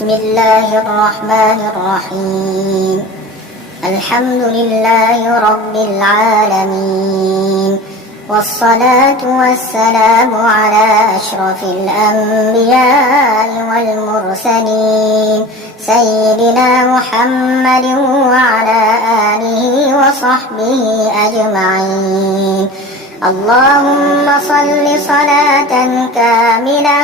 بسم الله الرحمن الرحيم. الحمد لله رب العالمين، والصلاة والسلام على أشرف الأنبياء والمرسلين سيدنا محمد وعلى آله وصحبه أجمعين. اللهم صل صلاة كاملة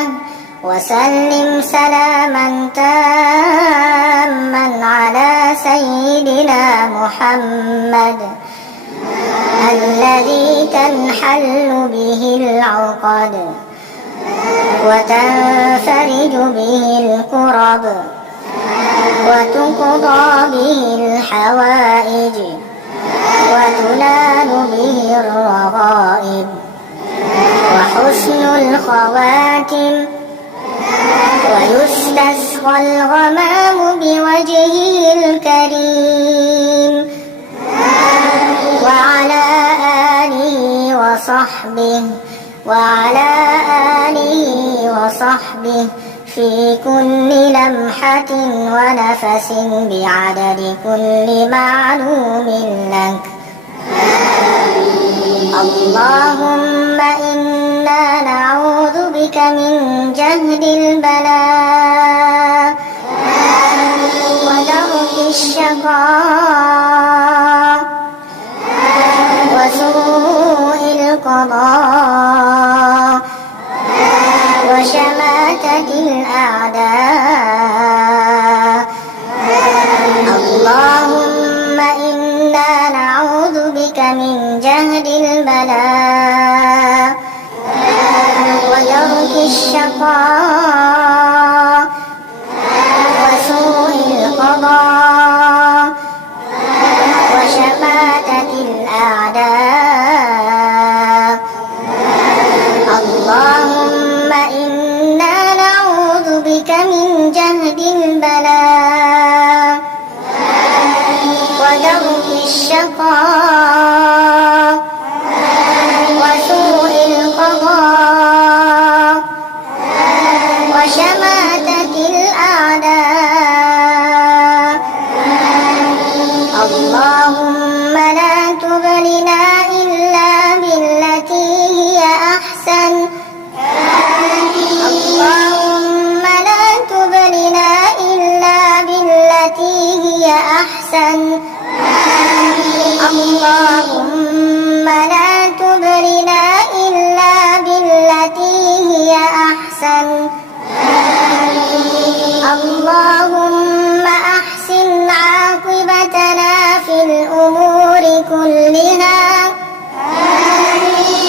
وسلم سلاما تاما على سيدنا محمد الذي تنحل به العقد وتنفرج به الكرب وتقضى به الحوائج وتنال به الرغائب وحسن الخواتم ويستسقى الغمام بوجهه الكريم وعلى آله وصحبه في كل لمحة ونفس بعدد كل معلوم لك. اللهم إنا نعوذ بك من جهد البلاء ودرك الشقاء وسوء القضاء وشماتة الأعداء. اللهم إنا نعوذ بك من جهد البلاء ودرك الشقاء وسوء القضاء وشماتة الأعداء. اللهم إنا نعوذ بك من جهد البلاء ودرك الشقاء وسوء القضاء وشماتة الأعداء. اللهم لا تبلنا إلا بالتي هي أحسن. اللهم لا تبلنا إلا بالتي هي أحسن. اللهم لا تبلنا إلا بالتي هي أحسن. اللهم أحسن عاقبتنا في الأمور كلها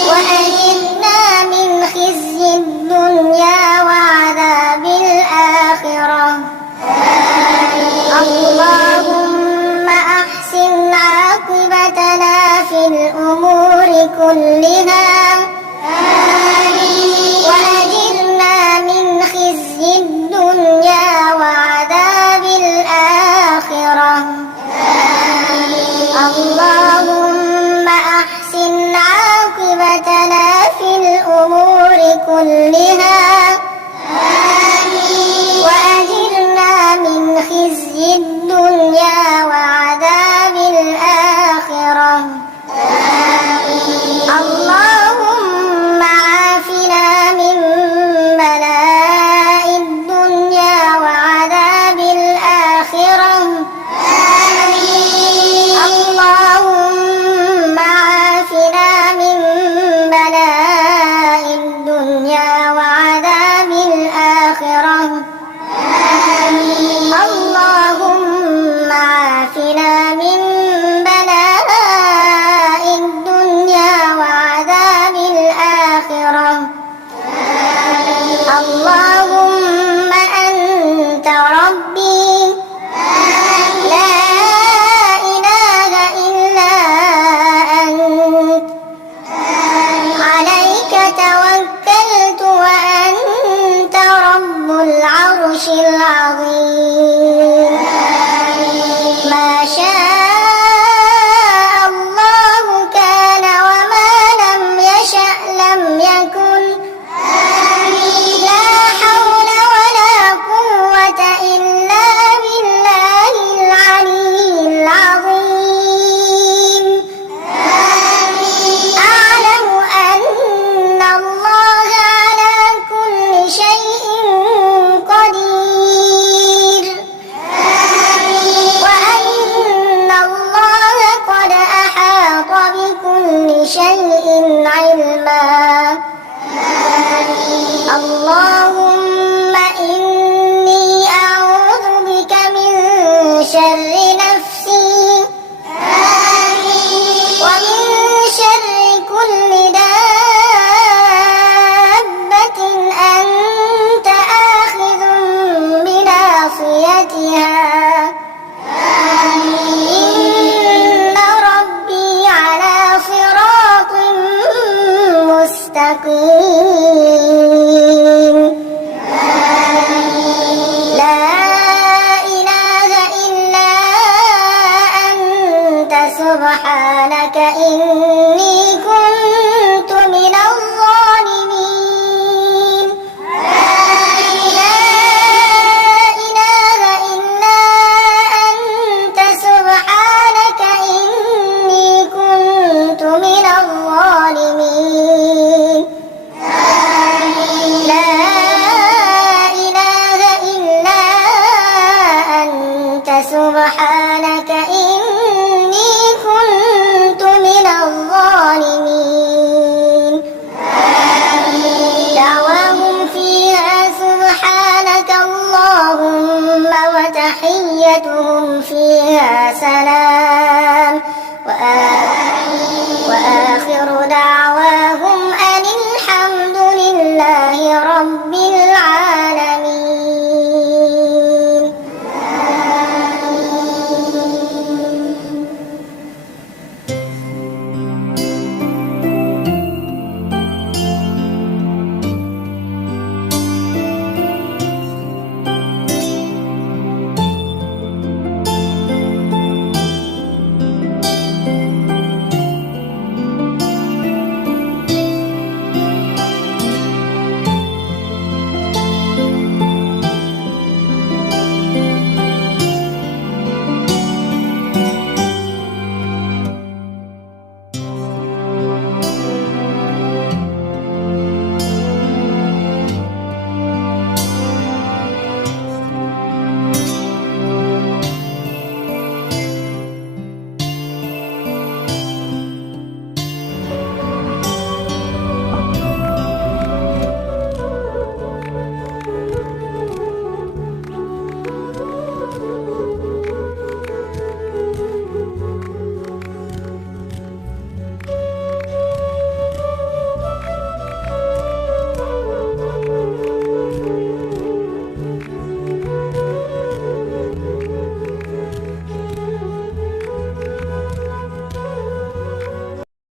وأجرنا من خزي الدنيا وعذاب الآخرة. اللهم أحسن عاقبتنا في الأمور كلها وأجرنا من خزي الدنيا وعذاب الآخرة. اللهم أحسن عاقبتنا في الأمور كلها وأجرنا من خزي الدنيا وعذاب الآخرة. اللهم عافنا من بلاء الدنيا وعذاب الآخرة. اللهم عافنا من بلاء الدنيا وعذاب شر نفسي ومن شر كل دابة أنت آخذ بناصيتها إن ربي على صراط مستقيم لا إله إلا أنت سبحانك إني كنت من الظالمين لا إله إلا أنت سبحانك إني كنت من الظالمين لا إله إلا أنت سبحانك إني كنت من الظالمين دعواهم فيها سبحانك اللهم وتحيتهم فيها سلام وآخر دعواهم أن الحمد لله رب